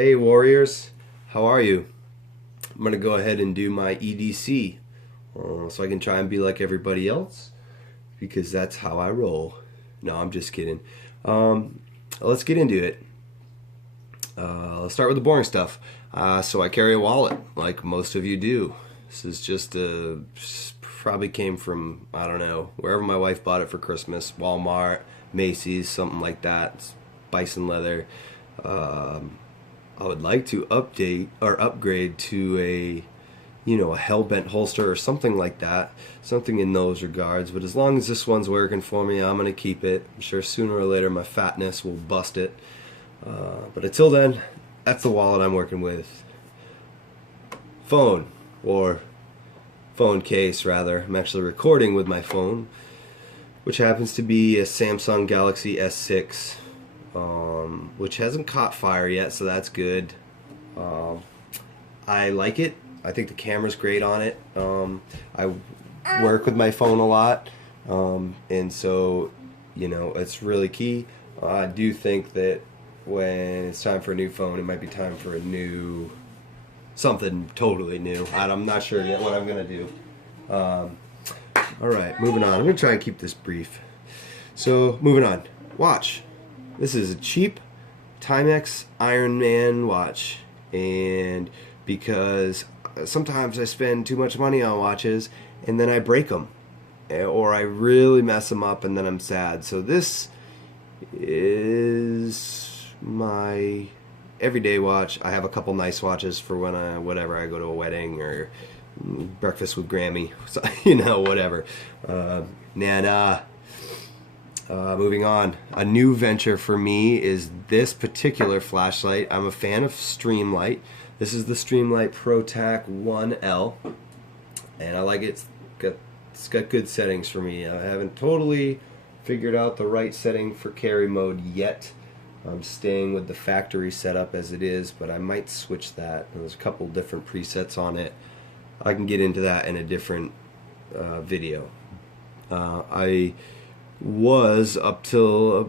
Hey Warriors, how are you? I'm gonna go ahead and do my EDC so I can try and be like everybody else because that's how I roll. No, I'm just kidding. Um, let's get into it. Let's start with the boring stuff. So I carry a wallet like most of you do. This is just probably came from, I don't know, wherever my wife bought it for Christmas, Walmart, Macy's, something like that. It's bison leather. Um, I would like to update or upgrade to a hell-bent holster or something like that, something in those regards. But as long as this one's working for me, I'm gonna keep it. I'm sure sooner or later my fatness will bust it. But until then, that's the wallet I'm working with. Phone, or phone case rather. I'm actually recording with my phone, which happens to be a Samsung Galaxy S6, which hasn't caught fire yet, so that's good. Um, I like it. I think the camera's great on it. I work with my phone a lot, and so it's really key. I do think that when it's time for a new phone, it might be time for a new something totally new. I'm not sure yet what I'm gonna do. Um, all right, moving on. I'm gonna try and keep this brief. So moving on. Watch. This is a cheap Timex Iron Man watch, and because sometimes I spend too much money on watches and then I break them, or I really mess them up and then I'm sad. So this is my everyday watch. I have a couple nice watches for when I go to a wedding or breakfast with Grammy, so, whatever. And moving on, a new venture for me is this particular flashlight. I'm a fan of Streamlight. This is the Streamlight ProTac 1L, and I like it. It's got good settings for me. I haven't totally figured out the right setting for carry mode yet. I'm staying with the factory setup as it is, but I might switch that. There's a couple different presets on it. I can get into that in a different video. I was up till a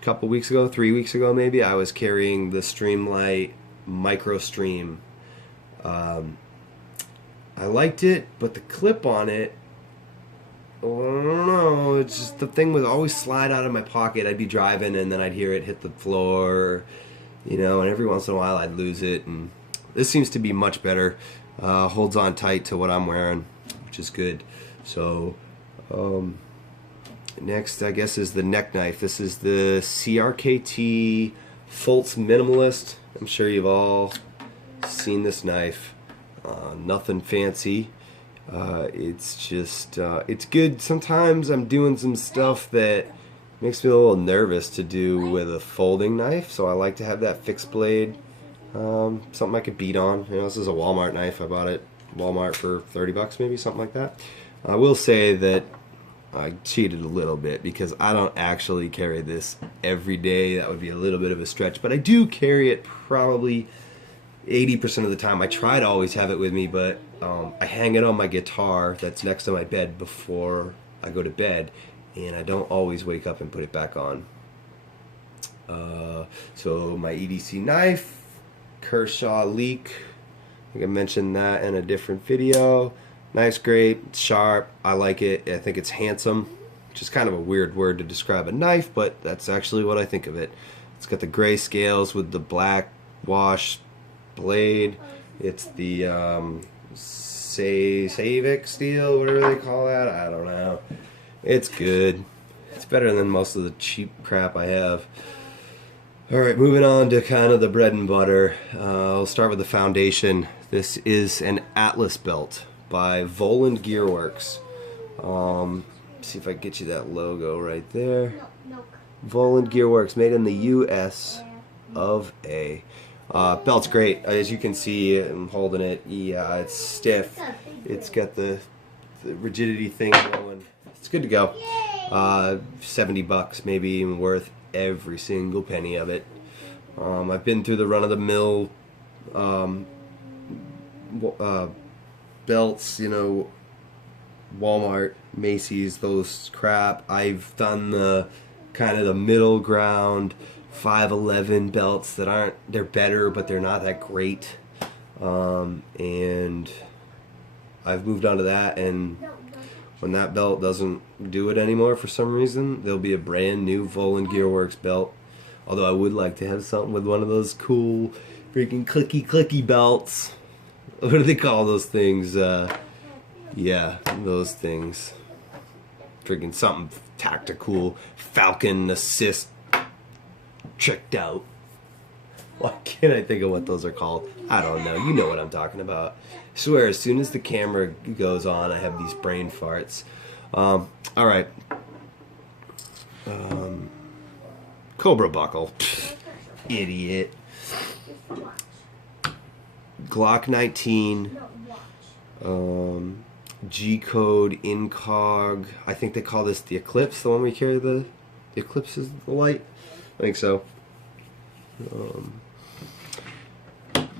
couple weeks ago, 3 weeks ago maybe, I was carrying the Streamlight Micro Stream. I liked it, but the clip on it, I don't know, it's just the thing would always slide out of my pocket. I'd be driving and then I'd hear it hit the floor, and every once in a while I'd lose it. And this seems to be much better. Holds on tight to what I'm wearing, which is good. So, next, I guess, is the neck knife. This is the CRKT Fultz Minimalist. I'm sure you've all seen this knife. Nothing fancy. It's just, it's good. Sometimes I'm doing some stuff that makes me a little nervous to do with a folding knife, so I like to have that fixed blade. Something I could beat on. This is a Walmart knife. I bought it at Walmart for 30 bucks maybe, something like that. I will say that I cheated a little bit because I don't actually carry this every day. That would be a little bit of a stretch, but I do carry it probably 80% of the time. I try to always have it with me, but I hang it on my guitar that's next to my bed before I go to bed, and I don't always wake up and put it back on. So my EDC knife, Kershaw Leak, I think I mentioned that in a different video. Knife's great, it's sharp, I like it, I think it's handsome, which is kind of a weird word to describe a knife, but that's actually what I think of it. It's got the gray scales with the black wash blade. It's the Savic steel, whatever they call that, I don't know. It's good. It's better than most of the cheap crap I have. Alright, moving on to kind of the bread and butter. I'll start with the foundation. This is an Atlas belt by Voland Gearworks. See if I can get you that logo right there. Voland Gearworks, made in the US of A. Belt's great. As you can see, I'm holding it. Yeah, it's stiff. It's got the rigidity thing going. It's good to go. 70 bucks, maybe even worth every single penny of it. I've been through the run-of-the-mill belts, Walmart, Macy's, those crap. I've done the kind of the middle ground 511 belts that aren't, they're better, but they're not that great. And I've moved on to that, and when that belt doesn't do it anymore for some reason, there'll be a brand new Volan Gearworks belt. Although I would like to have something with one of those cool freaking clicky belts. What do they call those things? Yeah, those things. Freaking something tactical, Falcon Assist, tricked out. Why can't I think of what those are called? I don't know. You know what I'm talking about. I swear, as soon as the camera goes on, I have these brain farts. Alright. Cobra buckle. Pfft, idiot. Glock 19. G-code incog. I think they call this the Eclipse, the one we carry the Eclipse is the light. I think so.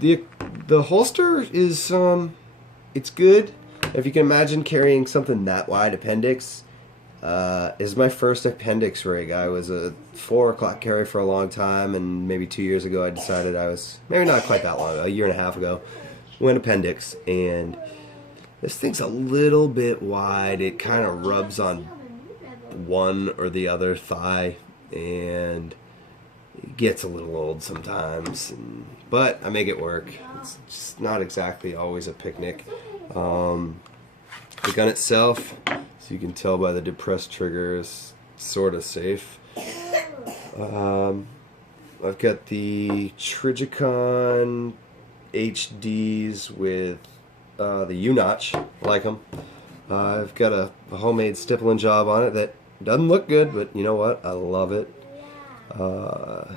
The holster is it's good. If you can imagine carrying something that wide, appendix is my first appendix rig. I was a 4 o'clock carry for a long time, and maybe 2 years ago I decided I was, maybe not quite that long, a year and a half ago, went appendix, and this thing's a little bit wide. It kind of rubs on one or the other thigh, and it gets a little old sometimes, but I make it work. It's just not exactly always a picnic. The gun itself, so you can tell by the depressed trigger, is sort of safe. I've got the Trigicon HDs with the U-notch. I like them. I've got a homemade stippling job on it that doesn't look good, but you know what? I love it. Yeah,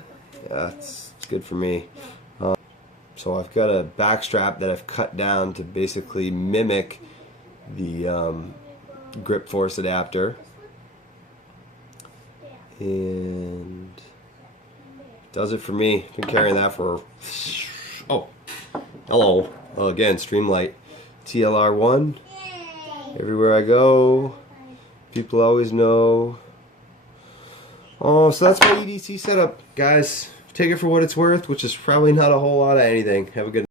it's good for me. So I've got a back strap that I've cut down to basically mimic the grip force adapter, and does it for me. Been carrying that for, oh, hello, again, Streamlight TLR1. Everywhere I go, people always know. Oh, so that's my EDC setup, guys. Take it for what it's worth, which is probably not a whole lot of anything. Have a good